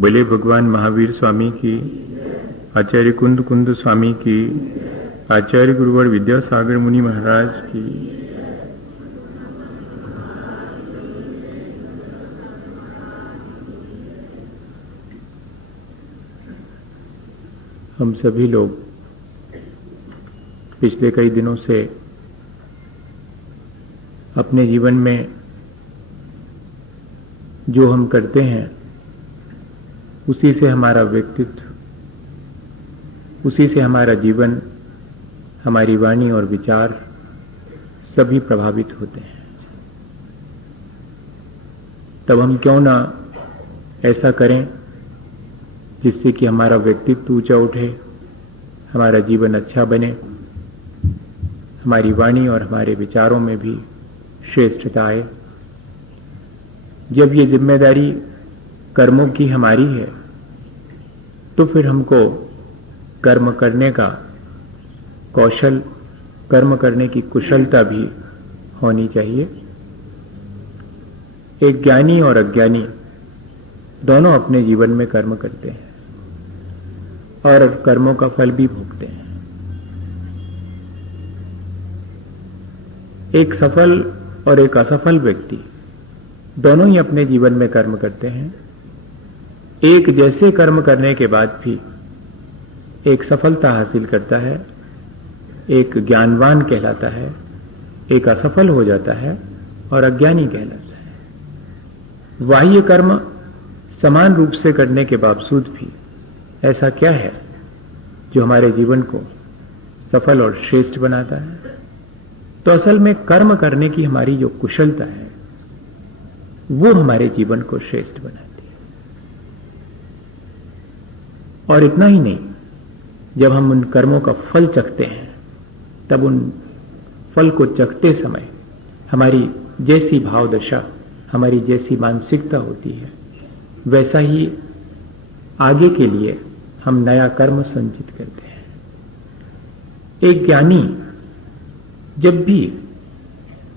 बोले भगवान महावीर स्वामी की, आचार्य कुंद कुंद स्वामी की, आचार्य गुरुवर विद्यासागर मुनि महाराज की। हम सभी लोग पिछले कई दिनों से अपने जीवन में जो हम करते हैं उसी से हमारा व्यक्तित्व, उसी से हमारा जीवन, हमारी वाणी और विचार सभी प्रभावित होते हैं। तब हम क्यों ना ऐसा करें जिससे कि हमारा व्यक्तित्व ऊंचा उठे, हमारा जीवन अच्छा बने, हमारी वाणी और हमारे विचारों में भी श्रेष्ठता आए। जब ये जिम्मेदारी कर्मों की हमारी है तो फिर हमको कर्म करने का कौशल, कर्म करने की कुशलता भी होनी चाहिए। एक ज्ञानी और अज्ञानी दोनों अपने जीवन में कर्म करते हैं और कर्मों का फल भी भोगते हैं। एक सफल और एक असफल व्यक्ति दोनों ही अपने जीवन में कर्म करते हैं। एक जैसे कर्म करने के बाद भी एक सफलता हासिल करता है, एक ज्ञानवान कहलाता है, एक असफल हो जाता है और अज्ञानी कहलाता है। बाह्य कर्म समान रूप से करने के बावजूद भी ऐसा क्या है जो हमारे जीवन को सफल और श्रेष्ठ बनाता है? तो असल में कर्म करने की हमारी जो कुशलता है वो हमारे जीवन को श्रेष्ठ बनाती है। और इतना ही नहीं, जब हम उन कर्मों का फल चखते हैं तब उन फल को चखते समय हमारी जैसी भाव दशा, हमारी जैसी मानसिकता होती है, वैसा ही आगे के लिए हम नया कर्म संचित करते हैं। एक ज्ञानी जब भी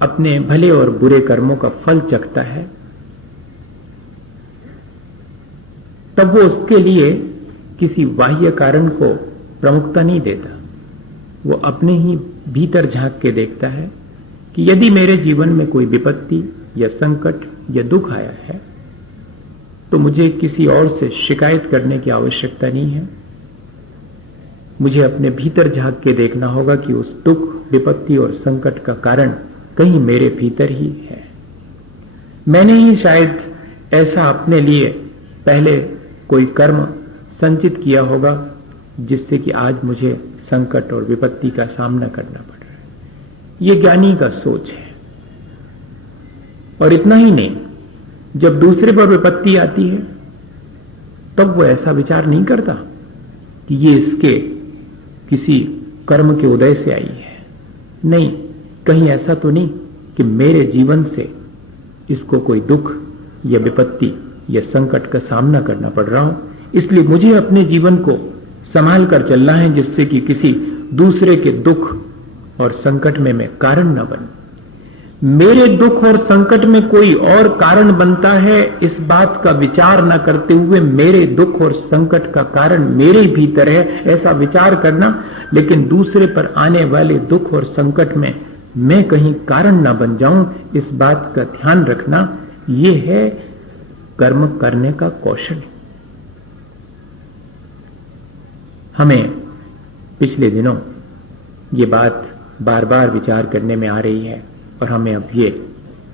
अपने भले और बुरे कर्मों का फल चखता है तब वो उसके लिए किसी बाह्य कारण को प्रमुखता नहीं देता। वो अपने ही भीतर झांक के देखता है कि यदि मेरे जीवन में कोई विपत्ति या संकट या दुख आया है तो मुझे किसी और से शिकायत करने की आवश्यकता नहीं है। मुझे अपने भीतर झांक के देखना होगा कि उस दुख, विपत्ति और संकट का कारण कहीं मेरे भीतर ही है। मैंने ही शायद ऐसा अपने लिए पहले कोई कर्म संचित किया होगा जिससे कि आज मुझे संकट और विपत्ति का सामना करना पड़ रहा है। ये ज्ञानी का सोच है। और इतना ही नहीं, जब दूसरे पर विपत्ति आती है तब वो ऐसा विचार नहीं करता कि ये इसके किसी कर्म के उदय से आई है। नहीं, कहीं ऐसा तो नहीं कि मेरे जीवन से इसको कोई दुख या विपत्ति या संकट का सामना करना पड़ रहा हो, इसलिए मुझे अपने जीवन को संभाल कर चलना है जिससे कि किसी दूसरे के दुख और संकट में मैं कारण न बनूं। मेरे दुख और संकट में कोई और कारण बनता है, इस बात का विचार न करते हुए मेरे दुख और संकट का कारण मेरे भीतर है, ऐसा विचार करना। लेकिन दूसरे पर आने वाले दुख और संकट में मैं कहीं कारण न बन जाऊं, इस बात का ध्यान रखना, यह है कर्म करने का कौशल। हमें पिछले दिनों ये बात बार बार विचार करने में आ रही है और हमें अब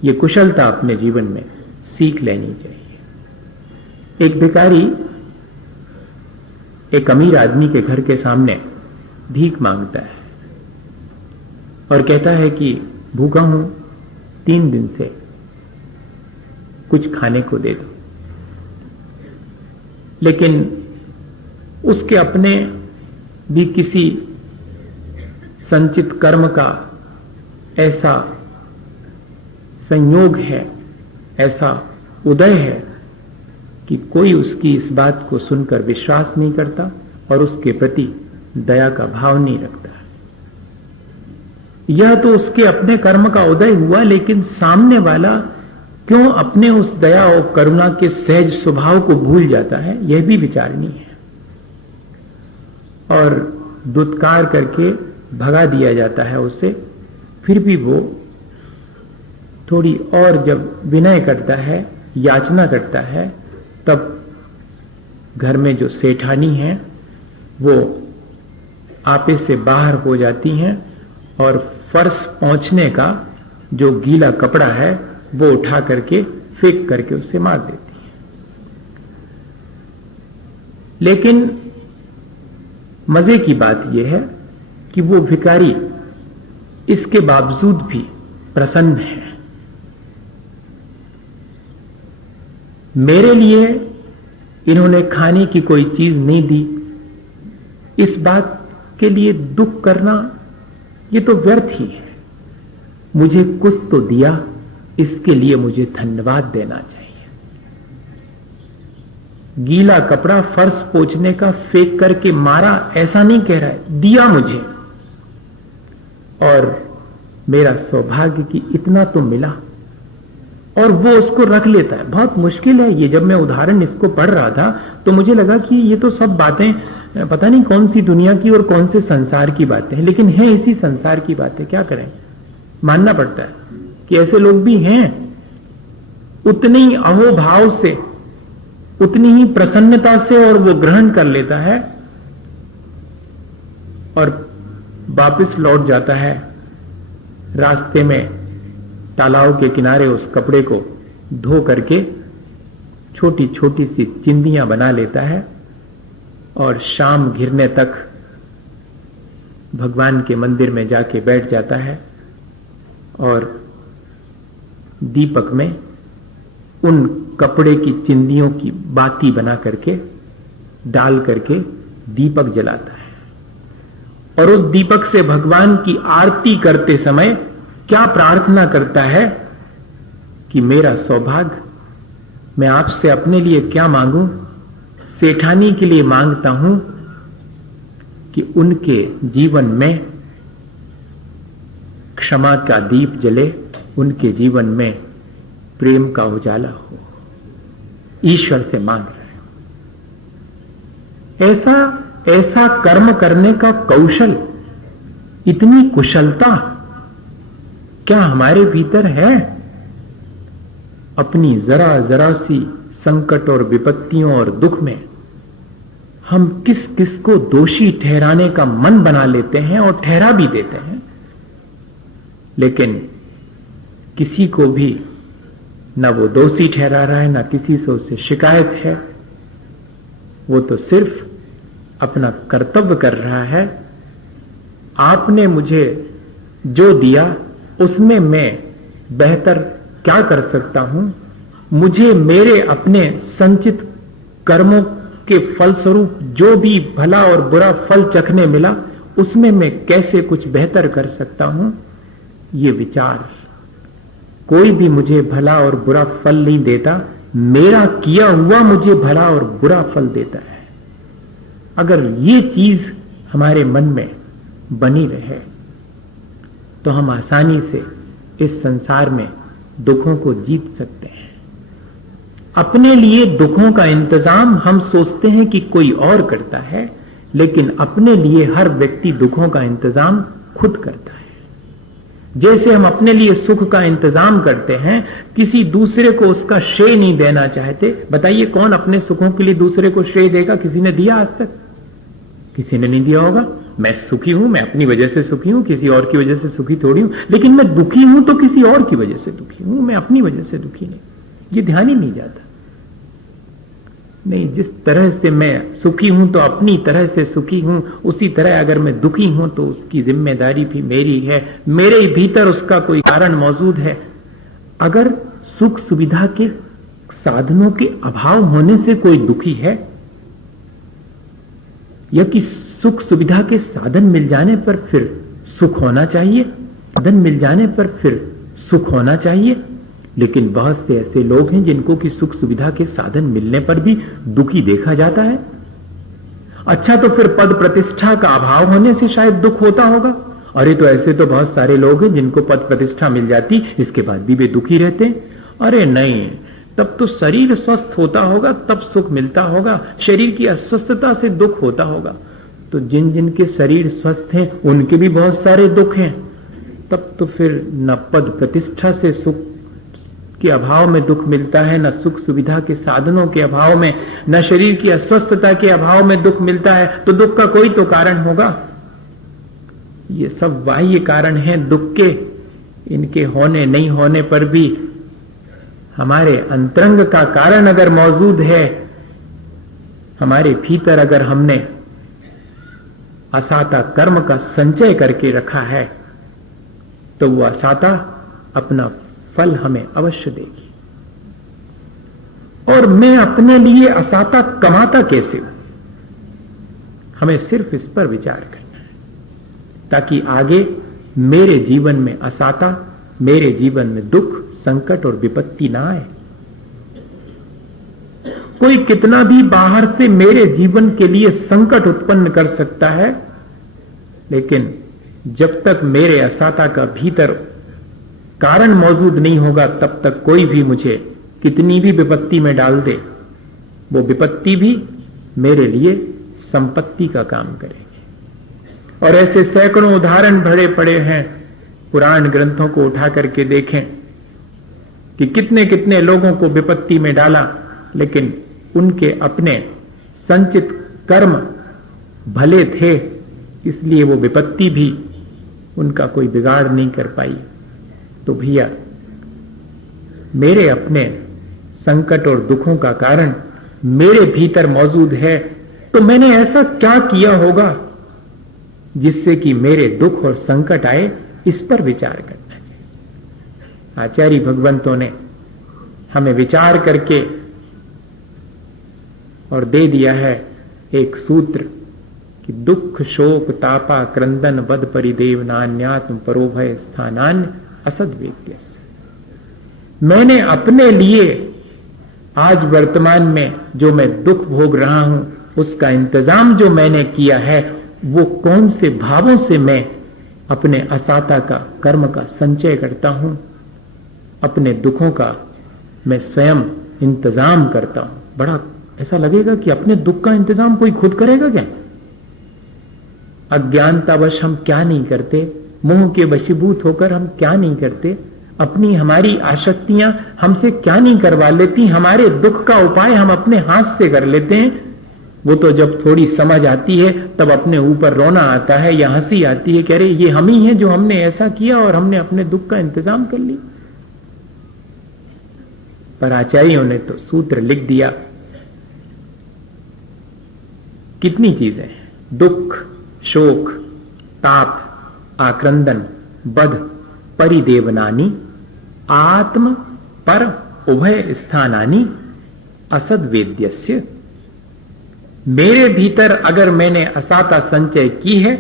ये कुशलता अपने जीवन में सीख लेनी चाहिए। एक भिखारी एक अमीर आदमी के घर के सामने भीख मांगता है और कहता है कि भूखा हूं, 3 दिन से कुछ खाने को दे दो। लेकिन उसके अपने भी किसी संचित कर्म का ऐसा संयोग है, ऐसा उदय है कि कोई उसकी इस बात को सुनकर विश्वास नहीं करता और उसके प्रति दया का भाव नहीं रखता। यह तो उसके अपने कर्म का उदय हुआ, लेकिन सामने वाला क्यों अपने उस दया और करुणा के सहज स्वभाव को भूल जाता है, यह भी विचारणीय है। और दुत्कार करके भगा दिया जाता है उसे, फिर भी वो थोड़ी और जब विनय करता है, याचना करता है, तब घर में जो सेठानी है वो आपे से बाहर हो जाती हैं और फर्श पहुंचने का जो गीला कपड़ा है वो उठा करके फेंक करके उसे मार देती है। लेकिन मजे की बात यह है कि वो भिखारी इसके बावजूद भी प्रसन्न है। मेरे लिए इन्होंने खाने की कोई चीज नहीं दी, इस बात के लिए दुख करना ये तो व्यर्थ ही है। मुझे कुछ तो दिया, इसके लिए मुझे धन्यवाद देना चाहिए। गीला कपड़ा फर्श पोंछने का फेंक करके मारा ऐसा नहीं कह रहा है, दिया मुझे, और मेरा सौभाग्य कि इतना तो मिला, और वो उसको रख लेता है। बहुत मुश्किल है ये। जब मैं उदाहरण इसको पढ़ रहा था तो मुझे लगा कि ये तो सब बातें पता नहीं कौन सी दुनिया की और कौन से संसार की बातें हैं, लेकिन है इसी संसार की बातें। क्या करें, मानना पड़ता है कि ऐसे लोग भी हैं। उतनी ही अहोभाव से, उतनी ही प्रसन्नता से और वो ग्रहण कर लेता है और वापस लौट जाता है। रास्ते में तालाब के किनारे उस कपड़े को धो करके छोटी छोटी सी चिंदियां बना लेता है और शाम घिरने तक भगवान के मंदिर में जाके बैठ जाता है और दीपक में उन कपड़े की चिंदियों की बाती बना करके डाल करके दीपक जलाता है। और उस दीपक से भगवान की आरती करते समय क्या प्रार्थना करता है कि मेरा सौभाग्य, मैं आपसे अपने लिए क्या मांगूं, सेठानी के लिए मांगता हूं कि उनके जीवन में क्षमा का दीप जले, उनके जीवन में प्रेम का उजाला हो। ईश्वर से मांग रहे हैं। ऐसा कर्म करने का कौशल, इतनी कुशलता क्या हमारे भीतर है? अपनी जरा जरा सी संकट और विपत्तियों और दुख में हम किस किस को दोषी ठहराने का मन बना लेते हैं और ठहरा भी देते हैं, लेकिन किसी को भी ना वो दोषी ठहरा रहा है, ना किसी से उसे शिकायत है। वो तो सिर्फ अपना कर्तव्य कर रहा है। आपने मुझे जो दिया उसमें मैं बेहतर क्या कर सकता हूं, मुझे मेरे अपने संचित कर्मों के फलस्वरूप जो भी भला और बुरा फल चखने मिला उसमें मैं कैसे कुछ बेहतर कर सकता हूं, ये विचार। कोई भी मुझे भला और बुरा फल नहीं देता, मेरा किया हुआ मुझे भला और बुरा फल देता है। अगर ये चीज हमारे मन में बनी रहे तो हम आसानी से इस संसार में दुखों को जीत सकते हैं। अपने लिए दुखों का इंतजाम हम सोचते हैं कि कोई और करता है, लेकिन अपने लिए हर व्यक्ति दुखों का इंतजाम खुद करता है। जैसे हम अपने लिए सुख का इंतजाम करते हैं, किसी दूसरे को उसका श्रेय नहीं देना चाहते। बताइए कौन अपने सुखों के लिए दूसरे को श्रेय देगा? किसी ने दिया आज तक? किसी ने नहीं दिया होगा। मैं सुखी हूं, मैं अपनी वजह से सुखी हूं, किसी और की वजह से सुखी थोड़ी हूं। लेकिन मैं दुखी हूं तो किसी और की वजह से दुखी हूं, मैं अपनी वजह से दुखी नहीं। ये ध्यान ही नहीं जाता। नहीं, जिस तरह से मैं सुखी हूं तो अपनी तरह से सुखी हूं, उसी तरह अगर मैं दुखी हूं तो उसकी जिम्मेदारी भी मेरी है। मेरे भीतर उसका कोई कारण मौजूद है। अगर सुख सुविधा के साधनों के अभाव होने से कोई दुखी है, या कि सुख सुविधा के साधन मिल जाने पर फिर सुख होना चाहिए, साधन मिल जाने पर फिर सुख होना चाहिए। लेकिन बहुत से ऐसे लोग हैं जिनको कि सुख सुविधा के साधन मिलने पर भी दुखी देखा जाता है। अच्छा, तो फिर पद प्रतिष्ठा का अभाव होने से शायद दुख होता होगा। अरे, तो ऐसे तो बहुत सारे लोग हैं जिनको पद प्रतिष्ठा मिल जाती, इसके बाद भी वे दुखी रहते हैं। अरे नहीं, तब तो शरीर स्वस्थ होता होगा, तब सुख मिलता होगा। शरीर की अस्वस्थता से दुख होता होगा। तो जिन जिन के शरीर स्वस्थ हैं उनके भी बहुत सारे दुख हैं। तब तो फिर न पद प्रतिष्ठा से सुख के अभाव में दुख मिलता है, न सुख सुविधा के साधनों के अभाव में, न शरीर की अस्वस्थता के अभाव में दुख मिलता है। तो दुख का कोई तो कारण होगा। ये सब बाह्य कारण हैं दुख के। इनके होने नहीं होने पर भी हमारे अंतरंग का कारण अगर मौजूद है, हमारे भीतर अगर हमने असाता कर्म का संचय करके रखा है, तो वो असाता अपना फल हमें अवश्य देगी। और मैं अपने लिए असाता कमाता कैसे हूं, हमें सिर्फ इस पर विचार करना है, ताकि आगे मेरे जीवन में असाता, मेरे जीवन में दुख, संकट और विपत्ति ना आए। कोई कितना भी बाहर से मेरे जीवन के लिए संकट उत्पन्न कर सकता है, लेकिन जब तक मेरे असाता का भीतर कारण मौजूद नहीं होगा, तब तक कोई भी मुझे कितनी भी विपत्ति में डाल दे, वो विपत्ति भी मेरे लिए संपत्ति का काम करेगी। और ऐसे सैकड़ों उदाहरण भरे पड़े हैं। पुराण ग्रंथों को उठा करके देखें कि कितने कितने लोगों को विपत्ति में डाला, लेकिन उनके अपने संचित कर्म भले थे, इसलिए वो विपत्ति भी उनका कोई बिगाड़ नहीं कर पाई। तो भैया, मेरे अपने संकट और दुखों का कारण मेरे भीतर मौजूद है, तो मैंने ऐसा क्या किया होगा जिससे कि मेरे दुख और संकट आए, इस पर विचार करना चाहिए। आचार्य भगवंतों ने हमें विचार करके और दे दिया है एक सूत्र कि दुख शोक तापा क्रंदन बद परिदेव नान्यात्म परोभय स्थानान्य असद वेद्य। मैंने अपने लिए आज वर्तमान में जो मैं दुख भोग रहा हूं, उसका इंतजाम जो मैंने किया है, वो कौन से भावों से मैं अपने असाता का कर्म का संचय करता हूं, अपने दुखों का मैं स्वयं इंतजाम करता हूं। बड़ा ऐसा लगेगा कि अपने दुख का इंतजाम कोई खुद करेगा क्या? अज्ञानतावश हम क्या नहीं करते, मोह के वशीभूत होकर हम क्या नहीं करते, अपनी हमारी आसक्तियां हमसे क्या नहीं करवा लेती, हमारे दुख का उपाय हम अपने हाथ से कर लेते हैं। वो तो जब थोड़ी समझ आती है तब अपने ऊपर रोना आता है या हंसी आती है कि अरे ये हम ही हैं जो हमने ऐसा किया और हमने अपने दुख का इंतजाम कर लिया। पर आचार्यों ने तो सूत्र लिख दिया। कितनी चीजें, दुख शोक ताप आक्रंदन बध परिदेवनानी आत्म पर उभय स्थानानी असद वेद्यस्य। मेरे भीतर अगर मैंने असाता संचय की है,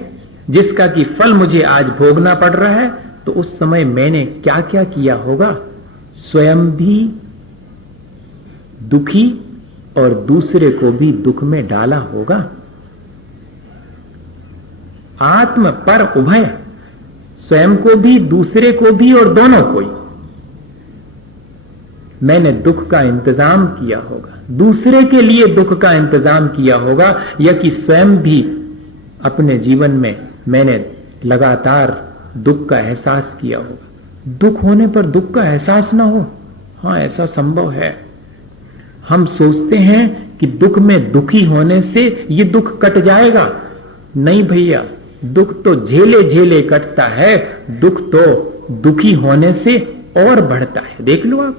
जिसका कि फल मुझे आज भोगना पड़ रहा है, तो उस समय मैंने क्या क्या किया होगा, स्वयं भी दुखी और दूसरे को भी दुख में डाला होगा। आत्म पर उभय, स्वयं को भी दूसरे को भी और दोनों को ही मैंने दुख का इंतजाम किया होगा, दूसरे के लिए दुख का इंतजाम किया होगा, या कि स्वयं भी अपने जीवन में मैंने लगातार दुख का एहसास किया होगा। दुख होने पर दुख का एहसास ना हो, हाँ ऐसा संभव है। हम सोचते हैं कि दुख में दुखी होने से ये दुख कट जाएगा। नहीं भैया, दुख तो झेले झेले कटता है, दुख तो दुखी होने से और बढ़ता है। देख लो आप,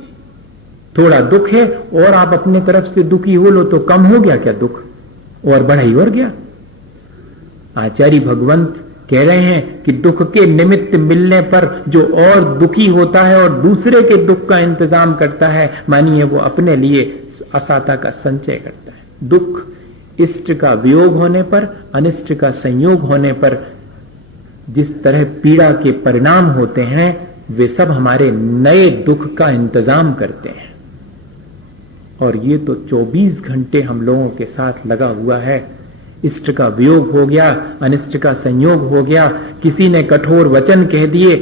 थोड़ा दुख है और आप अपने तरफ से दुखी हो लो तो कम हो गया क्या दुख, और बढ़ा ही और गया। आचार्य भगवंत कह रहे हैं कि दुख के निमित्त मिलने पर जो और दुखी होता है और दूसरे के दुख का इंतजाम करता है, मानिए वो अपने लिए असाता का संचय करता है। दुख इष्ट का वियोग होने पर, अनिष्ट का संयोग होने पर जिस तरह पीड़ा के परिणाम होते हैं, वे सब हमारे नए दुख का इंतजाम करते हैं। और ये तो 24 घंटे हम लोगों के साथ लगा हुआ है। इष्ट का वियोग हो गया, अनिष्ट का संयोग हो गया, किसी ने कठोर वचन कह दिए,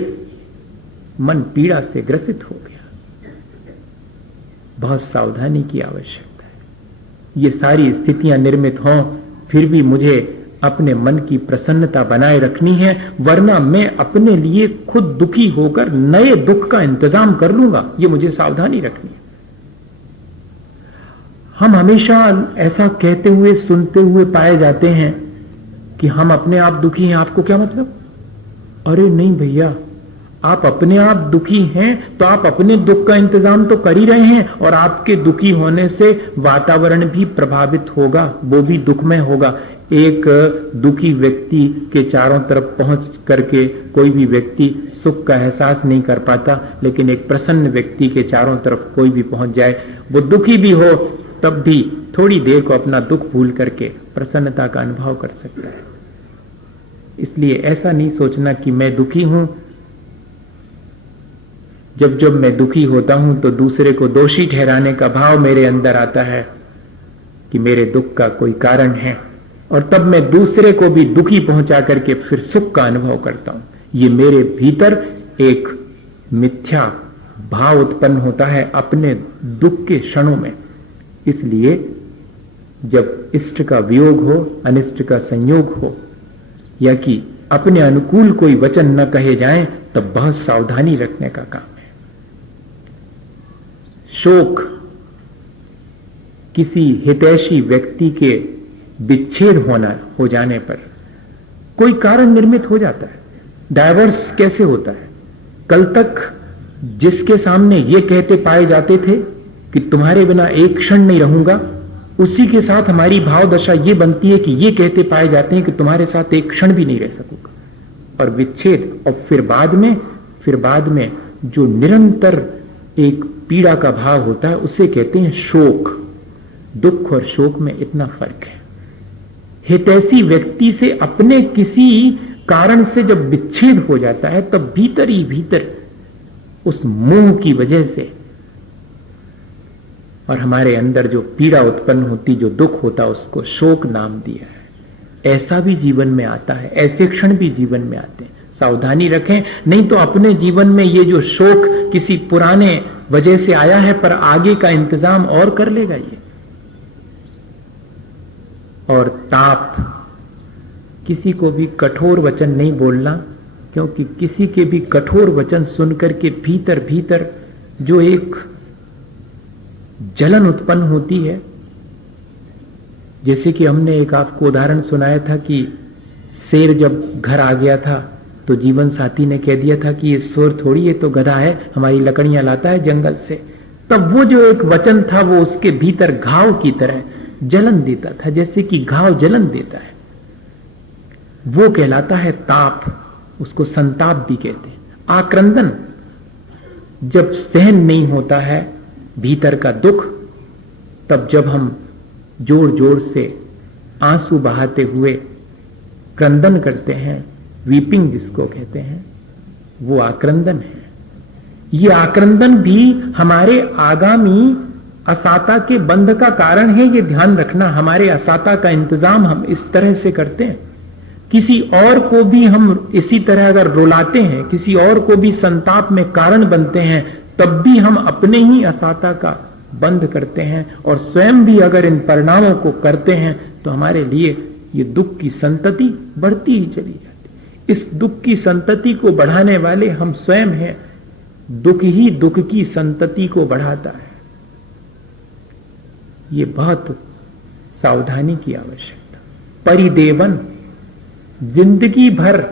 मन पीड़ा से ग्रसित हो गया। बहुत सावधानी की आवश्यकता है। ये सारी स्थितियां निर्मित हों, फिर भी मुझे अपने मन की प्रसन्नता बनाए रखनी है, वरना मैं अपने लिए खुद दुखी होकर नए दुख का इंतजाम कर लूंगा। ये मुझे सावधानी रखनी है। हम हमेशा ऐसा कहते हुए सुनते हुए पाए जाते हैं कि हम अपने आप दुखी हैं। आपको क्या मतलब? अरे नहीं भैया, आप अपने आप दुखी हैं तो आप अपने दुख का इंतजाम तो कर ही रहे हैं, और आपके दुखी होने से वातावरण भी प्रभावित होगा, वो भी दुखमय होगा। एक दुखी व्यक्ति के चारों तरफ पहुंच करके कोई भी व्यक्ति सुख का एहसास नहीं कर पाता, लेकिन एक प्रसन्न व्यक्ति के चारों तरफ कोई भी पहुंच जाए, वो दुखी भी हो तब भी थोड़ी देर को अपना दुख भूल करके प्रसन्नता का अनुभव कर सकता है। इसलिए ऐसा नहीं सोचना कि मैं दुखी हूं। जब जब मैं दुखी होता हूं तो दूसरे को दोषी ठहराने का भाव मेरे अंदर आता है कि मेरे दुख का कोई कारण है, और तब मैं दूसरे को भी दुखी पहुंचा करके फिर सुख का अनुभव करता हूं। ये मेरे भीतर एक मिथ्या भाव उत्पन्न होता है अपने दुख के क्षणों में। इसलिए जब इष्ट का वियोग हो, अनिष्ट का संयोग हो, या कि अपने अनुकूल कोई वचन न कहे जाएं, तब बहुत सावधानी रखने का काम है। शोक किसी हितैषी व्यक्ति के विच्छेद हो जाने पर कोई कारण निर्मित हो जाता है। डायवर्स कैसे होता है? कल तक जिसके सामने ये कहते पाए जाते थे कि तुम्हारे बिना एक क्षण नहीं रहूंगा, उसी के साथ हमारी भाव दशा ये बनती है कि ये कहते पाए जाते हैं कि तुम्हारे साथ एक क्षण भी नहीं रह सकूंगा, और विच्छेद। और फिर बाद में जो निरंतर एक पीड़ा का भाव होता है उसे कहते हैं शोक। दुख और शोक में इतना फर्क है। हितैषी व्यक्ति से अपने किसी कारण से जब विच्छेद हो जाता है, तब भीतर ही भीतर उस मोह की वजह से और हमारे अंदर जो पीड़ा उत्पन्न होती, जो दुख होता, उसको शोक नाम दिया है। ऐसा भी जीवन में आता है, ऐसे क्षण भी जीवन में आते हैं। सावधानी रखें, नहीं तो अपने जीवन में ये जो शोक किसी पुराने वजह से आया है, पर आगे का इंतजाम और कर लेगा ये। और ताप, किसी को भी कठोर वचन नहीं बोलना, क्योंकि किसी के भी कठोर वचन सुनकर के भीतर भीतर जो एक जलन उत्पन्न होती है, जैसे कि हमने एक आपको उदाहरण सुनाया था कि शेर जब घर आ गया था तो जीवन साथी ने कह दिया था कि ये शेर थोड़ी, ये तो गधा है, हमारी लकड़ियां लाता है जंगल से। तब वो जो एक वचन था वो उसके भीतर घाव की तरह जलन देता था, जैसे कि घाव जलन देता है। वो कहलाता है ताप, उसको संताप भी कहते हैं। आक्रंदन, जब सहन नहीं होता है भीतर का दुख, तब जब हम जोर जोर से आंसू बहाते हुए क्रंदन करते हैं, वीपिंग जिसको कहते हैं, वो आक्रंदन है। ये आक्रंदन भी हमारे आगामी असाता के बंध का कारण है। ये ध्यान रखना, हमारे असाता का इंतजाम हम इस तरह से करते हैं। किसी और को भी हम इसी तरह अगर रुलाते हैं, किसी और को भी संताप में कारण बनते हैं, तब भी हम अपने ही असाता का बंद करते हैं, और स्वयं भी अगर इन परिणामों को करते हैं तो हमारे लिए ये दुख की संतति बढ़ती ही चली जाती। इस दुख की संतति को बढ़ाने वाले हम स्वयं हैं। दुख ही दुख की संतति को बढ़ाता है। ये बहुत सावधानी की आवश्यकता। परिदेवन, जिंदगी भर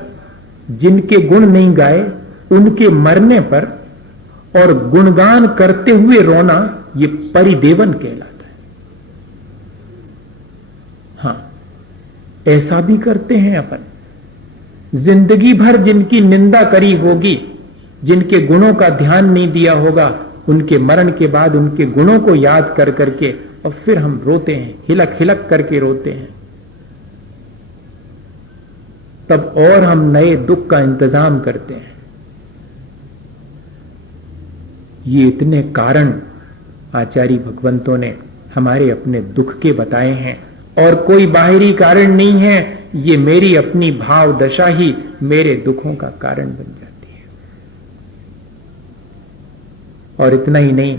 जिनके गुण नहीं गाए उनके मरने पर और गुणगान करते हुए रोना, ये परिदेवन कहलाता है। हां, ऐसा भी करते हैं अपन। जिंदगी भर जिनकी निंदा करी होगी, जिनके गुणों का ध्यान नहीं दिया होगा, उनके मरण के बाद उनके गुणों को याद कर करके और फिर हम रोते हैं, हिलक हिलक करके रोते हैं। तब और हम नए दुख का इंतजाम करते हैं। ये इतने कारण आचार्य भगवंतों ने हमारे अपने दुख के बताए हैं, और कोई बाहरी कारण नहीं है। ये मेरी अपनी भाव दशा ही मेरे दुखों का कारण बन जाती है। और इतना ही नहीं,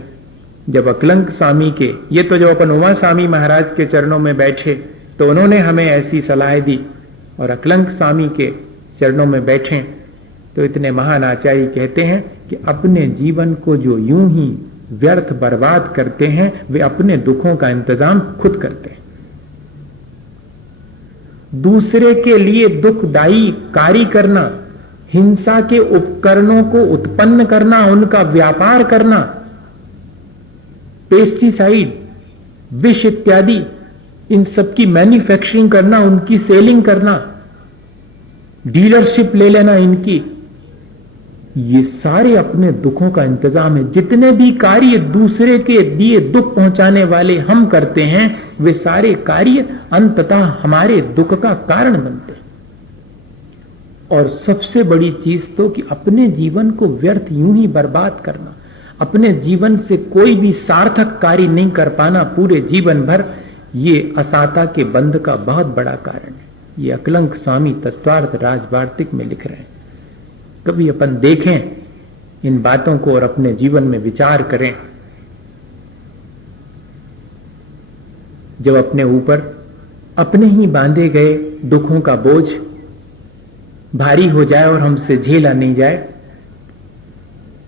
जब अकलंक स्वामी के, ये तो जो अपन उमा स्वामी महाराज के चरणों में बैठे तो उन्होंने हमें ऐसी सलाह दी, और अकलंक स्वामी के चरणों में बैठे तो इतने महान आचार्य कहते हैं कि अपने जीवन को जो यूं ही व्यर्थ बर्बाद करते हैं वे अपने दुखों का इंतजाम खुद करते हैं। दूसरे के लिए दुखदायी कार्य करना, हिंसा के उपकरणों को उत्पन्न करना, उनका व्यापार करना, पेस्टिसाइड, विष इत्यादि, इन सब की मैन्युफैक्चरिंग करना, उनकी सेलिंग करना, डीलरशिप ले लेना इनकी, ये सारे अपने दुखों का इंतजाम है। जितने भी कार्य दूसरे के लिए दुख पहुंचाने वाले हम करते हैं वे सारे कार्य अंततः हमारे दुख का कारण बनते हैं। और सबसे बड़ी चीज तो कि अपने जीवन को व्यर्थ यूं ही बर्बाद करना, अपने जीवन से कोई भी सार्थक कार्य नहीं कर पाना पूरे जीवन भर, ये असाता के बंध का बहुत बड़ा कारण है। ये अकलंक स्वामी तत्वार्थ राजवार्तिक में लिख रहे हैं। कभी अपन देखें इन बातों को और अपने जीवन में विचार करें। जब अपने ऊपर अपने ही बांधे गए दुखों का बोझ भारी हो जाए और हमसे झेला नहीं जाए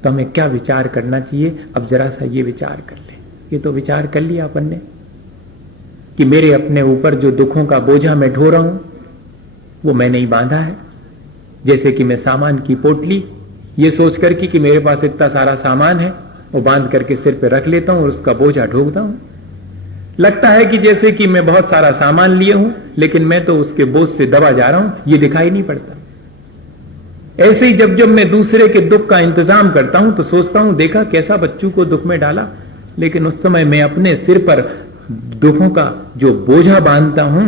तो हमें क्या विचार करना चाहिए? अब जरा सा ये विचार कर ले। ये तो विचार कर लिया अपन ने कि मेरे अपने ऊपर जो दुखों का बोझा मैं ढो रहा हूं वो मैंने ही बांधा है। जैसे कि मैं सामान की पोटली ये सोच करके कि मेरे पास इतना सारा सामान है वो बांध करके सिर पे रख लेता हूं और उसका बोझा ढोकता हूं। लगता है कि जैसे कि मैं बहुत सारा सामान लिए हूं, लेकिन मैं तो उसके बोझ से दबा जा रहा हूं, ये दिखाई नहीं पड़ता। ऐसे ही जब जब मैं दूसरे के दुख का इंतजाम करता हूं तो सोचता हूं देखा कैसा बच्चों को दुख में डाला, लेकिन उस समय मैं अपने सिर पर दुखों का जो बोझा बांधता हूं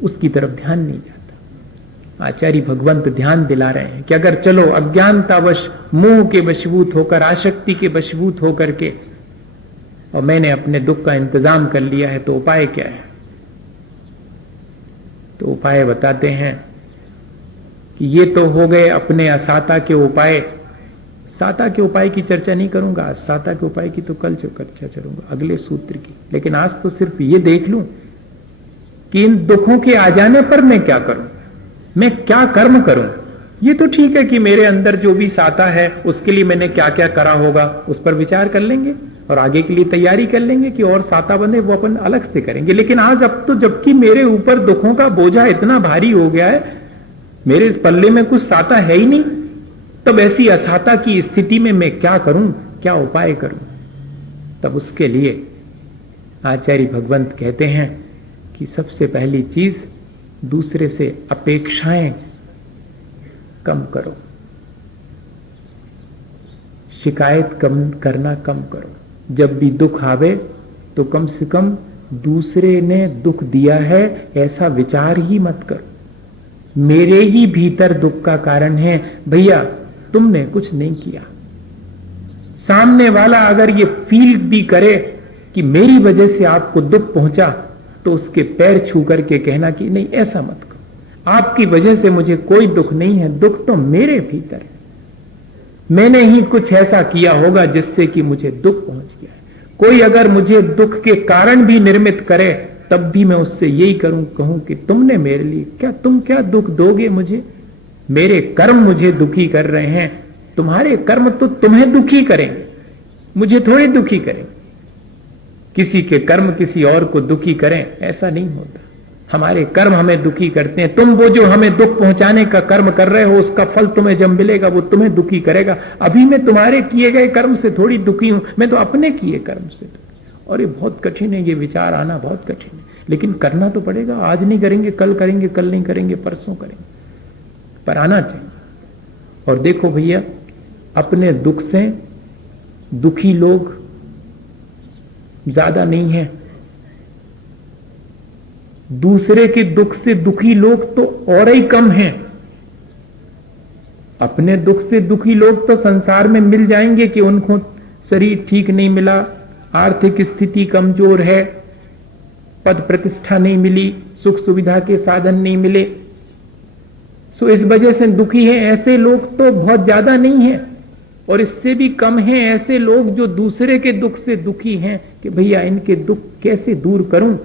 उसकी तरफ ध्यान नहीं जाता। आचार्य भगवंत ध्यान दिला रहे हैं कि अगर चलो अज्ञानतावश मोह के वशीभूत होकर, आसक्ति के वशीभूत होकर के और मैंने अपने दुख का इंतजाम कर लिया है तो उपाय क्या है? तो उपाय बताते हैं कि ये तो हो गए अपने असाता के उपाय। साता के उपाय की चर्चा नहीं करूंगा आज, साता के उपाय की तो कल चर्चा करूंगा अगले सूत्र की। लेकिन आज तो सिर्फ ये देख लूं कि इन दुखों के आ जाने पर मैं क्या करूं, मैं क्या कर्म करूं। ये तो ठीक है कि मेरे अंदर जो भी साता है उसके लिए मैंने क्या क्या करा होगा उस पर विचार कर लेंगे और आगे के लिए तैयारी कर लेंगे कि और साता बने वो अपन अलग से करेंगे। लेकिन आज अब तो जबकि मेरे ऊपर दुखों का बोझा इतना भारी हो गया है, मेरे इस पल्ले में कुछ साता है ही नहीं, तब ऐसी असाता की स्थिति में मैं क्या करूं, क्या उपाय करूं? तब उसके लिए आचार्य भगवंत कहते हैं कि सबसे पहली चीज दूसरे से अपेक्षाएं कम करो, शिकायत कम करना कम करो। जब भी दुख आवे तो कम से कम दूसरे ने दुख दिया है ऐसा विचार ही मत करो। मेरे ही भीतर दुख का कारण है भैया, तुमने कुछ नहीं किया। सामने वाला अगर ये फील भी करे कि मेरी वजह से आपको दुख पहुंचा तो उसके पैर छू करके कहना कि नहीं ऐसा मत करो, आपकी वजह से मुझे कोई दुख नहीं है, दुख तो मेरे भीतर है, मैंने ही कुछ ऐसा किया होगा जिससे कि मुझे दुख पहुंच गया है। कोई अगर मुझे दुख के कारण भी निर्मित करे तब भी मैं उससे यही कहूं कि तुमने मेरे लिए क्या, तुम क्या दुख दोगे मुझे? मेरे कर्म मुझे दुखी कर रहे हैं, तुम्हारे कर्म तो तुम्हें दुखी करेंगे, मुझे थोड़ी दुखी करेंगे। किसी के कर्म किसी और को दुखी करें ऐसा नहीं होता, हमारे कर्म हमें दुखी करते हैं। तुम वो जो हमें दुख पहुंचाने का कर्म कर रहे हो उसका फल तुम्हें जब मिलेगा वो तुम्हें दुखी करेगा। अभी मैं तुम्हारे किए गए कर्म से थोड़ी दुखी हूं, मैं तो अपने किए कर्म से दुखी। और ये बहुत कठिन है, ये विचार आना बहुत कठिन है, लेकिन करना तो पड़ेगा। आज नहीं करेंगे कल करेंगे, कल नहीं करेंगे परसों करेंगे, पर आना चाहिए। और देखो भैया, अपने दुख से दुखी लोग ज्यादा नहीं है, दूसरे के दुख से दुखी लोग तो और ही कम हैं। अपने दुख से दुखी लोग तो संसार में मिल जाएंगे कि उनको शरीर ठीक नहीं मिला, आर्थिक स्थिति कमजोर है, पद प्रतिष्ठा नहीं मिली, सुख सुविधा के साधन नहीं मिले, सो इस वजह से दुखी है। ऐसे लोग तो बहुत ज्यादा नहीं है और इससे भी कम हैं ऐसे लोग जो दूसरे के दुख से दुखी हैं कि भैया इनके दुख कैसे दूर करूं।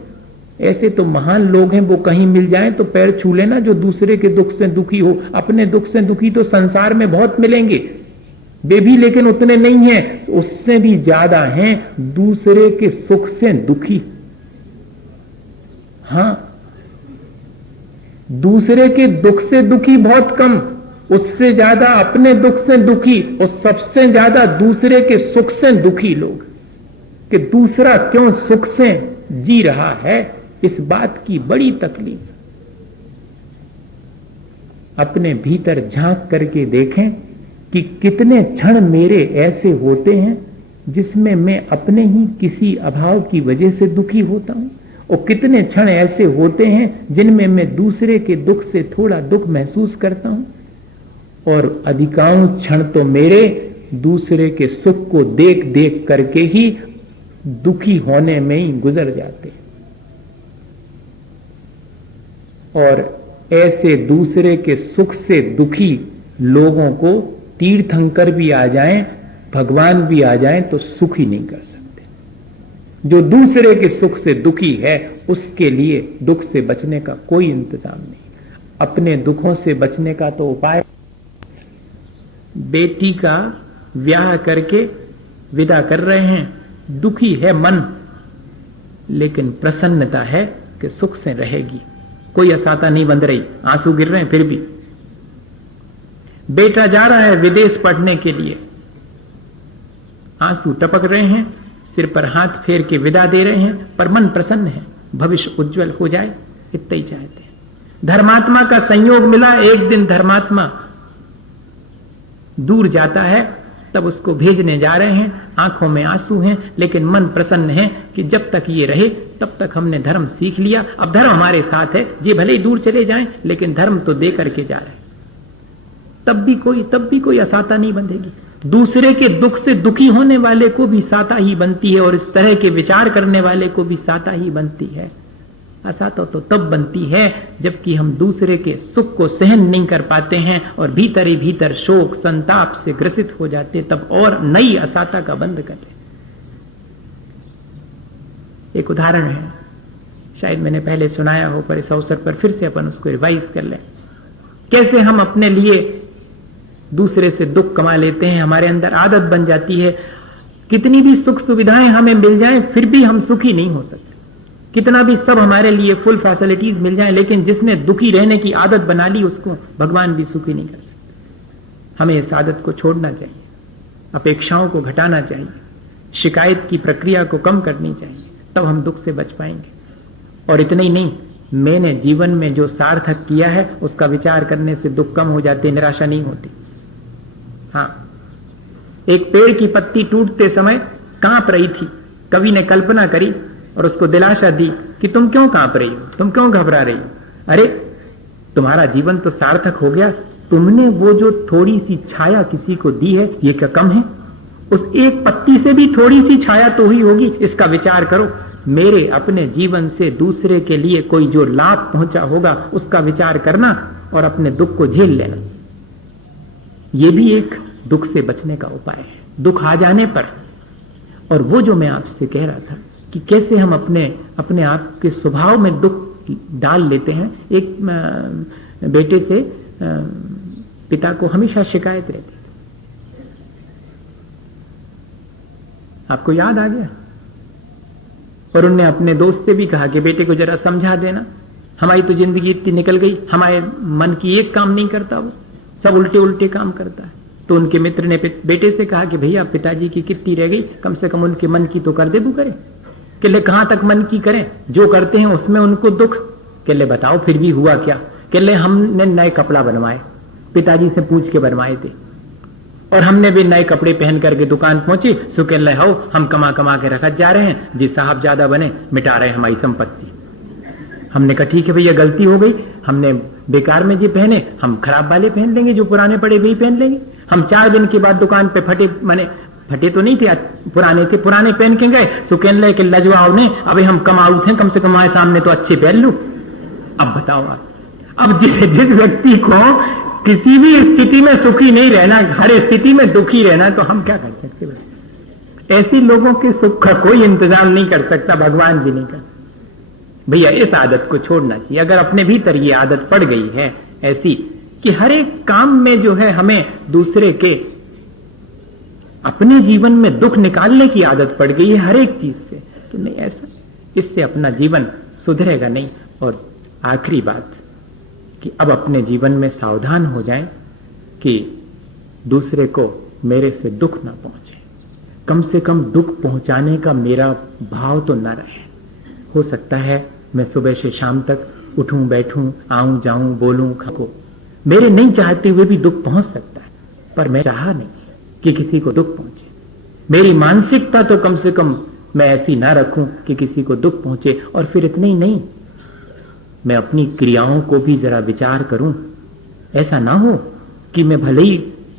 ऐसे तो महान लोग हैं, वो कहीं मिल जाएं तो पैर छू लेना, जो दूसरे के दुख से दुखी हो। अपने दुख से दुखी तो संसार में बहुत मिलेंगे, वे भी लेकिन उतने नहीं हैं, उससे भी ज्यादा हैं दूसरे के सुख से दुखी। हां, दूसरे के दुख से दुखी बहुत कम, उससे ज्यादा अपने दुख से दुखी, और सबसे ज्यादा दूसरे के सुख से दुखी लोग, कि दूसरा क्यों सुख से जी रहा है, इस बात की बड़ी तकलीफ। अपने भीतर झांक करके देखें कि कितने क्षण मेरे ऐसे होते हैं जिसमें मैं अपने ही किसी अभाव की वजह से दुखी होता हूं, और कितने क्षण ऐसे होते हैं जिनमें मैं दूसरे के दुख से थोड़ा दुख महसूस करता हूं, और अधिकांश क्षण तो मेरे दूसरे के सुख को देख देख करके ही दुखी होने में ही गुजर जाते हैं। और ऐसे दूसरे के सुख से दुखी लोगों को तीर्थंकर भी आ जाएं, भगवान भी आ जाएं तो सुख ही नहीं कर सकते। जो दूसरे के सुख से दुखी है उसके लिए दुख से बचने का कोई इंतजाम नहीं। अपने दुखों से बचने का तो उपाय, बेटी का ब्याह करके विदा कर रहे हैं, दुखी है मन, लेकिन प्रसन्नता है कि सुख से रहेगी, कोई असाता नहीं बंध रही, आंसू गिर रहे हैं फिर भी। बेटा जा रहा है विदेश पढ़ने के लिए, आंसू टपक रहे हैं, सिर पर हाथ फेर के विदा दे रहे हैं, पर मन प्रसन्न है, भविष्य उज्जवल हो जाए, इतना ही चाहते हैं। धर्मात्मा का संयोग मिला, एक दिन धर्मात्मा दूर जाता है, तब उसको भेजने जा रहे हैं, आंखों में आंसू हैं, लेकिन मन प्रसन्न है कि जब तक ये रहे तब तक हमने धर्म सीख लिया, अब धर्म हमारे साथ है, ये भले ही दूर चले जाएं लेकिन धर्म तो दे करके जा रहे हैं। तब भी कोई असाता नहीं बंधेगी। दूसरे के दुख से दुखी होने वाले को भी साता ही बनती है, और इस तरह के विचार करने वाले को भी साता ही बनती है। असाता तो तब बनती है जबकि हम दूसरे के सुख को सहन नहीं कर पाते हैं और भीतर ही भीतर शोक संताप से ग्रसित हो जाते, तब और नई असाता का बंध करते। एक उदाहरण है, शायद मैंने पहले सुनाया हो, पर इस अवसर पर फिर से अपन उसको रिवाइज कर लें। कैसे हम अपने लिए दूसरे से दुख कमा लेते हैं, हमारे अंदर आदत बन जाती है, कितनी भी सुख सुविधाएं हमें मिल जाएं फिर भी हम सुखी नहीं हो सकते, कितना भी सब हमारे लिए फुल फैसिलिटीज मिल जाएं, लेकिन जिसने दुखी रहने की आदत बना ली उसको भगवान भी सुखी नहीं कर सकते। हमें इस आदत को छोड़ना चाहिए, अपेक्षाओं को घटाना चाहिए, शिकायत की प्रक्रिया को कम करनी चाहिए, तब हम दुख से बच पाएंगे। और इतना ही नहीं, मैंने जीवन में जो सार्थक किया है उसका विचार करने से दुख कम हो जाते, निराशा नहीं होती। हाँ, एक पेड़ की पत्ती टूटते समय कांप रही थी, कवि ने कल्पना करी और उसको दिलासा दी कि तुम क्यों कांप रही हो, तुम क्यों घबरा रही हो, अरे तुम्हारा जीवन तो सार्थक हो गया, तुमने वो जो थोड़ी सी छाया किसी को दी है, ये क्या कम है? उस एक पत्ती से भी थोड़ी सी छाया तो ही होगी, इसका विचार करो। मेरे अपने जीवन से दूसरे के लिए कोई जो लाभ पहुंचा होगा उसका विचार करना और अपने दुख को झेल लेना, यह भी एक दुख से बचने का उपाय है, दुख आ जाने पर। और वो जो मैं आपसे कह रहा था कि कैसे हम अपने आप के स्वभाव में दुख डाल लेते हैं। एक बेटे से पिता को हमेशा शिकायत रहती, आपको याद आ गया, और उनने अपने दोस्त से भी कहा कि बेटे को जरा समझा देना, हमारी तो जिंदगी इतनी निकल गई, हमारे मन की एक काम नहीं करता, वो सब उल्टे उल्टे काम करता है। तो उनके मित्र ने बेटे से कहा कि भैया पिताजी की कितनी रह गई, कम से कम उनके मन की तो कर दे, तू करे। कहले कहां तक मन की करें, जो करते हैं उसमें उनको दुख। कहले बताओ फिर भी हुआ क्या? कहले हमने नए कपड़ा बनवाए, पिताजी से पूछ के बनवाए थे, और हमने भी नए कपड़े पहन करके दुकान पहुंची, सो कहले हो हम कमा कमा के रखत जा रहे हैं, जी साहब ज्यादा बने मिटा रहे हमारी संपत्ति। हमने कहा ठीक है भैया गलती हो गई, हमने बेकार में जी पहने, हम खराब वाले पहन लेंगे, जो पुराने पड़े वही पहन लेंगे। हम 4 दिन के बाद दुकान पे फटे तो नहीं थे, पुराने थे, पुराने पहन के गए, सो कहने कि लजवाओ ने, अबे हम कमाऊ थे, कम से कम हमारे सामने तो अच्छे पहन लू। अब बताओ आप, अब जिस व्यक्ति को किसी भी स्थिति में सुखी नहीं रहना, हर स्थिति में दुखी रहना, तो हम क्या कर सकते हैं? ऐसे लोगों के सुख का कोई इंतजाम नहीं कर सकता, भगवान भी नहीं कर। भैया इस आदत को छोड़ना चाहिए। अगर अपने भीतर ये आदत पड़ गई है ऐसी कि हर एक काम में जो है हमें दूसरे के, अपने जीवन में दुख निकालने की आदत पड़ गई है हर एक चीज से, तो नहीं, ऐसा इससे अपना जीवन सुधरेगा नहीं। और आखिरी बात कि अब अपने जीवन में सावधान हो जाएं कि दूसरे को मेरे से दुख ना पहुंचे, कम से कम दुख पहुंचाने का मेरा भाव तो न रहे। हो सकता है मैं सुबह से शाम तक उठूं बैठूं, आऊं जाऊं, बोलूं खाऊं, मेरे नहीं चाहते हुए भी दुख पहुंच सकता है, पर मैं चाहा नहीं कि किसी को दुख पहुंचे। मेरी मानसिकता तो कम से कम मैं ऐसी ना रखूं कि किसी को दुख पहुंचे। और फिर इतने ही नहीं, मैं अपनी क्रियाओं को भी जरा विचार करूं। ऐसा ना हो कि मैं भले ही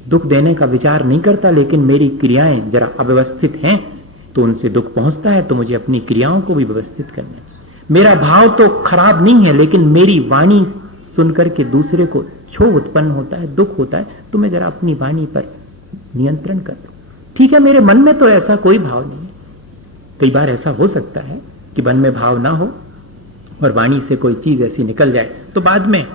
दुख देने का विचार नहीं करता, लेकिन मेरी क्रियाएं जरा अव्यवस्थित हैं तो उनसे दुख पहुंचता है, तो मुझे अपनी क्रियाओं को भी व्यवस्थित करना चाहिए। मेरा भाव तो खराब नहीं है, लेकिन मेरी वाणी सुनकर के दूसरे को क्षोभ उत्पन्न होता है, दुख होता है, तो मैं जरा अपनी वाणी पर नियंत्रण कर दूं। ठीक है, मेरे मन में तो ऐसा कोई भाव नहीं है। कई बार ऐसा हो सकता है कि मन में भाव ना हो और वाणी से कोई चीज ऐसी निकल जाए, तो बाद में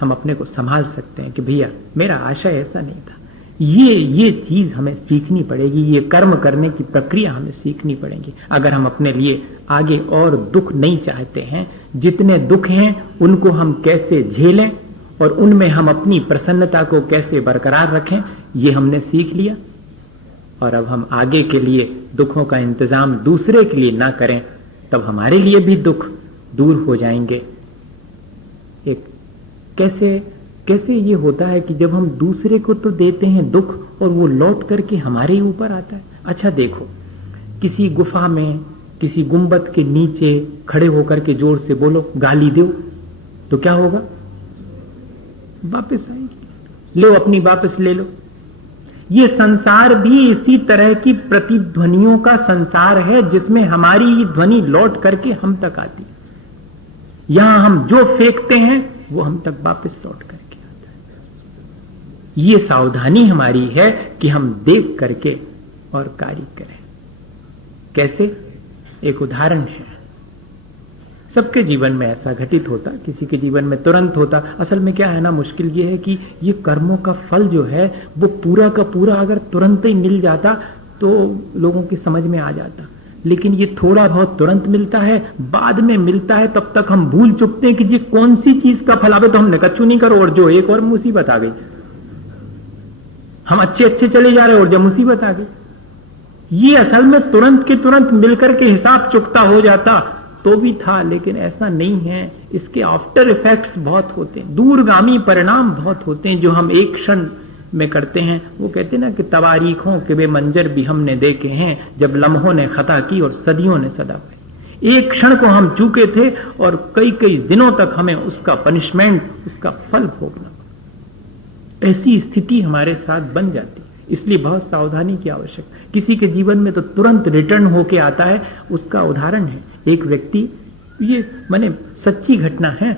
हम अपने को संभाल सकते हैं कि भैया मेरा आशय ऐसा नहीं था। ये चीज हमें सीखनी पड़ेगी, ये कर्म करने की प्रक्रिया हमें सीखनी पड़ेगी। अगर हम अपने लिए आगे और दुख नहीं चाहते हैं, जितने दुख हैं उनको हम कैसे झेलें और उनमें हम अपनी प्रसन्नता को कैसे बरकरार रखें, ये हमने सीख लिया। और अब हम आगे के लिए दुखों का इंतजाम दूसरे के लिए ना करें, तब हमारे लिए भी दुख दूर हो जाएंगे। एक कैसे ये होता है कि जब हम दूसरे को तो देते हैं दुख और वो लौट करके हमारे ही ऊपर आता है। अच्छा देखो, किसी गुफा में, किसी गुंबद के नीचे खड़े होकर के जोर से बोलो, गाली दो, तो क्या होगा? वापस आएगी। लो, अपनी वापस ले लो। ये संसार भी इसी तरह की प्रतिध्वनियों का संसार है, जिसमें हमारी ही ध्वनि लौट करके हम तक आती है। यहां हम जो फेंकते हैं वो हम तक वापस लौट करके आता है। ये सावधानी हमारी है कि हम देख करके और कार्य करें। कैसे? एक उदाहरण है। सबके जीवन में ऐसा घटित होता, किसी के जीवन में तुरंत होता। असल में क्या है ना, मुश्किल ये है कि ये कर्मों का फल जो है वो पूरा का पूरा अगर तुरंत ही मिल जाता तो लोगों की समझ में आ जाता, लेकिन ये थोड़ा बहुत तुरंत मिलता है, बाद में मिलता है, तब तक हम भूल चुकते हैं कि ये कौन सी चीज का फल आवे, तो हमने कच्छू नहीं करो और जो एक और मुसीबत आ गई। हम अच्छे चले जा रहे और जब मुसीबत आ गई। ये असल में तुरंत के तुरंत मिलकर के हिसाब चुकता हो जाता तो भी था, लेकिन ऐसा नहीं है। इसके आफ्टर इफेक्ट्स बहुत होते हैं, दूरगामी परिणाम बहुत होते हैं जो हम एक क्षण में करते हैं। वो कहते हैं ना कि तवारीखों के वे मंजर भी हमने देखे हैं, जब लम्हों ने खता की और सदियों ने सदा पाई। एक क्षण को हम चूके थे और कई कई दिनों तक हमें उसका पनिशमेंट, उसका फल भोगना। ऐसी स्थिति हमारे साथ बन जाती है, इसलिए बहुत सावधानी की आवश्यकता। किसी के जीवन में तो तुरंत रिटर्न होके आता है। उसका उदाहरण है एक व्यक्ति, ये माने सच्ची घटना है।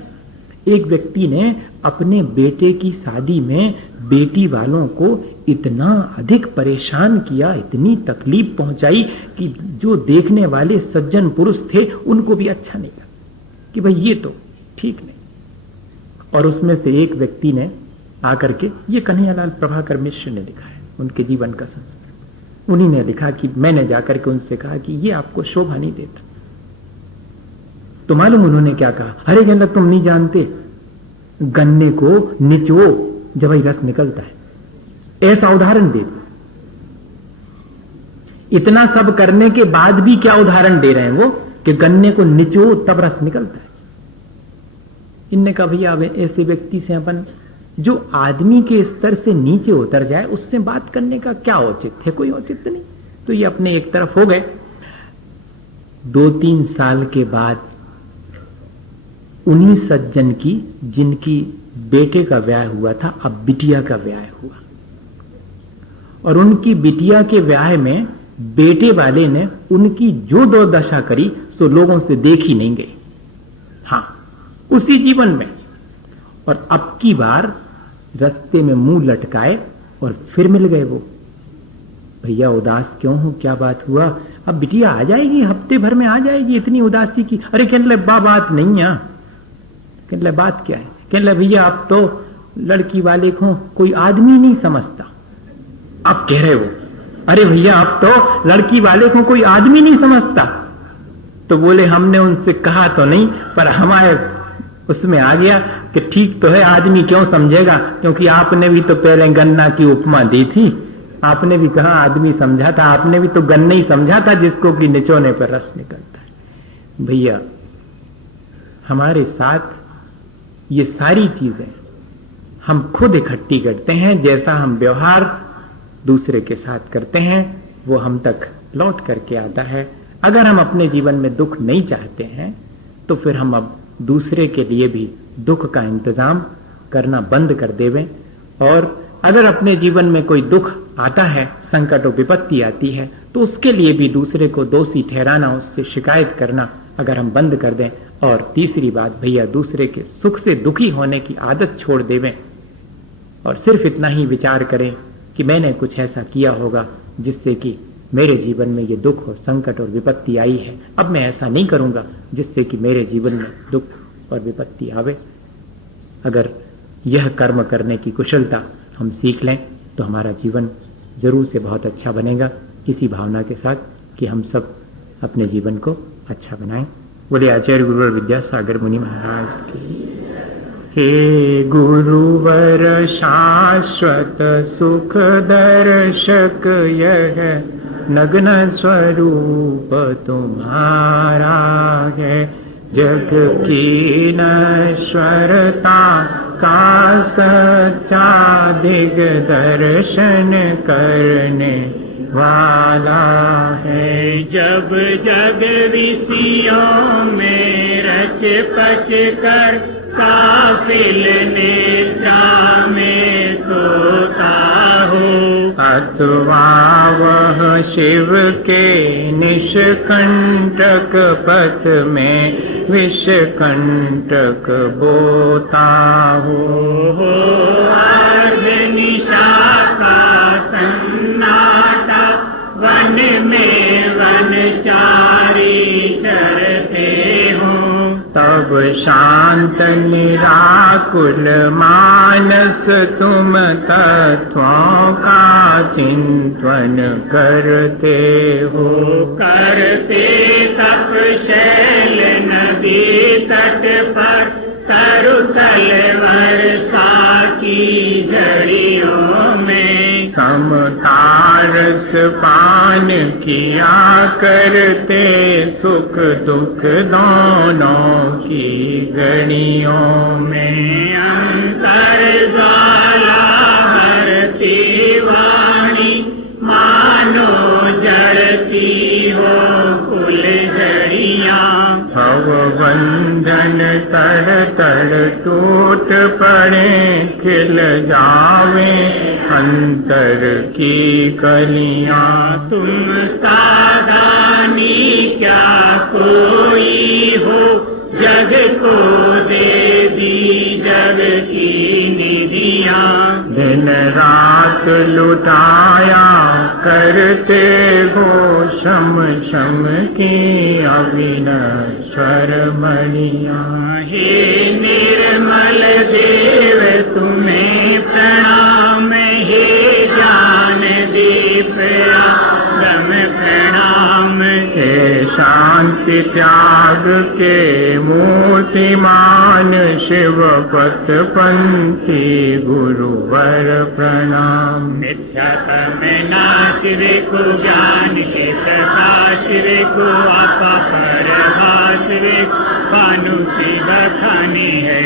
एक व्यक्ति ने अपने बेटे की शादी में बेटी वालों को इतना अधिक परेशान किया, इतनी तकलीफ पहुंचाई कि जो देखने वाले सज्जन पुरुष थे उनको भी अच्छा नहीं लगा कि भाई ये तो ठीक नहीं। और उसमें से एक व्यक्ति ने आकर के, ये कन्हैयालाल प्रभाकर मिश्र ने लिखा है, उनके जीवन का संस्कार, उन्हीं ने लिखा कि मैंने जाकर के उनसे कहा कि ये आपको शोभा नहीं देता। तो मालूम उन्होंने क्या कहा? अरे कहना तुम नहीं जानते, गन्ने को निचो जब ही रस निकलता है। ऐसा उदाहरण दे। इतना सब करने के बाद भी क्या उदाहरण दे रहे हैं वो कि गन्ने को निचो तब रस निकलता है। इनने कहा भैया ऐसे व्यक्ति से अपन, जो आदमी के स्तर से नीचे उतर जाए, उससे बात करने का क्या औचित्य है? कोई औचित्य नहीं। तो ये अपने एक तरफ हो गए। 2-3 साल के बाद उन्हीं सज्जन की, जिनकी बेटे का ब्याह हुआ था, अब बिटिया का ब्याह हुआ। और उनकी बिटिया के ब्याह में बेटे वाले ने उनकी जो दुर्दशा करी सो लोगों से देखी नहीं गई। हाँ, उसी जीवन में। और अब की बार रास्ते में मुंह लटकाए और फिर मिल गए वो। भैया उदास क्यों हो, क्या बात हुआ? अब बिटिया आ जाएगी, हफ्ते भर में आ जाएगी, इतनी उदासी की? अरे कहने बात नहीं है। कहने बात क्या है? कहने भैया आप तो लड़की वाले को कोई आदमी नहीं समझता। आप कह रहे हो? अरे भैया आप तो लड़की वाले को कोई आदमी नहीं समझता। तो बोले हमने उनसे कहा तो नहीं, पर हमारे उसमें आ गया कि ठीक तो है, आदमी क्यों समझेगा, क्योंकि आपने भी तो पहले गन्ना की उपमा दी थी, आपने भी कहा आदमी समझा था, आपने भी तो गन्ना ही समझा था जिसको कि निचोने पर रस निकलता है। भैया हमारे साथ ये सारी चीजें हम खुद इकट्ठी करते हैं। जैसा हम व्यवहार दूसरे के साथ करते हैं वो हम तक लौट करके आता है। अगर हम अपने जीवन में दुख नहीं चाहते हैं तो फिर हम अब दूसरे के लिए भी दुख का इंतजाम करना बंद कर देवें। और अगर अपने जीवन में कोई दुख आता है, संकट और विपत्ति आती है, तो उसके लिए भी दूसरे को दोषी ठहराना, उससे शिकायत करना अगर हम बंद कर दें। और तीसरी बात भैया, दूसरे के सुख से दुखी होने की आदत छोड़ देवें और सिर्फ इतना ही विचार करें कि मैंने कुछ ऐसा किया होगा जिससे कि मेरे जीवन में ये दुख और संकट और विपत्ति आई है। अब मैं ऐसा नहीं करूंगा जिससे कि मेरे जीवन में दुख और विपत्ति आवे। अगर यह कर्म करने की कुशलता हम सीख लें तो हमारा जीवन जरूर से बहुत अच्छा बनेगा, इसी भावना के साथ कि हम सब अपने जीवन को अच्छा बनाएं। बोले आचार्य गुरुवर विद्यासागर मुनि महाराज की। हे गुरुवर शाश्वत सुख दर्शक, यह नग्न स्वरूप तुम्हारा है। जग की नश्वरता का सच्चा दिग्दर्शन करने वाला है। जब जग विषयों में रच पच कर काफिल निद्रा में सोता हो, अथवा वह शिव के निष्कंटक पथ में विषकंटक बोता हो। अर्ध निशा का सन्नाटा, वन में वनचारी चरते हो, तब शांत निराकुल मानस तुम तत्वों का चिंतन करते हो। करते तप शैल नदी तट पर, तरुतल वर्षा की झड़ियों में, समतारस पान किया करते सुख दुख दोनों की गणियों में। अंतर ज्वाला हरती वाणी, मानो जड़ती हो फूल झड़ियाँ। भव बंधन तड़ तड़ टूट पड़े, खिल जावे अंतर की कलियाँ। तुम साधानी क्या कोई हो, जग को दे दी जग की निधियाँ। दिन रात लुटाया करते हो, शम शम की अविनश्वर मणियाँ। हे निर्मल देव तुम्हें प्रणाम, हे ज्ञान दीप आदम प्रणाम। हे शांति त्याग के मूर्तिमान, शिव पथ पंथी गुरुवर प्रणाम। मिथ्यात्म नाश रेखो, ज्ञान के प्रकाश रेखो, आपा पर भाष रेखो, भानु की बखानी है।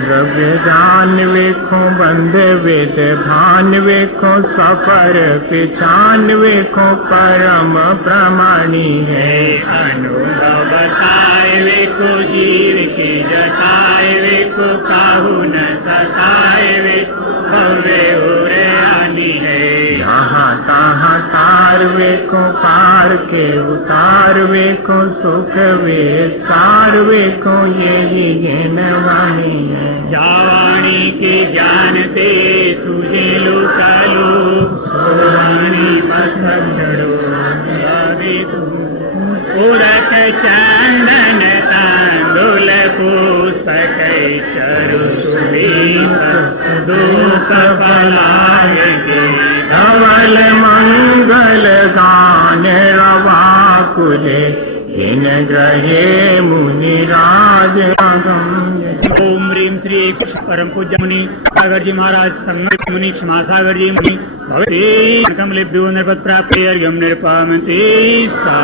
द्रव्य दान वेखो, बंध वेद भान वेखो, सफर पिछान वेखो, परम प्रमाणी है। अनुभव बताए वेखो, जीव की जताए वेखो, काहू न सताए वेखो, भव्य उरे आनी है। यहाँ तहाँ तार वेखो, पार के उतारवे को सुख वे सारवे को ये ज्ञान वाणी है। जावाणी के जानते सुजेलु कालू वाणी पथड़ो पूरक चंदन तांदुल पुस्तक चरु सुदीप धूप फलाए धवल मंगल गान रवाकुले इन ग्रहे मुनिराज ओम ह्रीम श्री परम पूज्य मुनि सागर जी महाराज संगत मुनि क्षमा सागर जी मुनि भवते कमलेभ्यो नृपत प्राप्ति अर्घ्यं निर्पामन्ति सा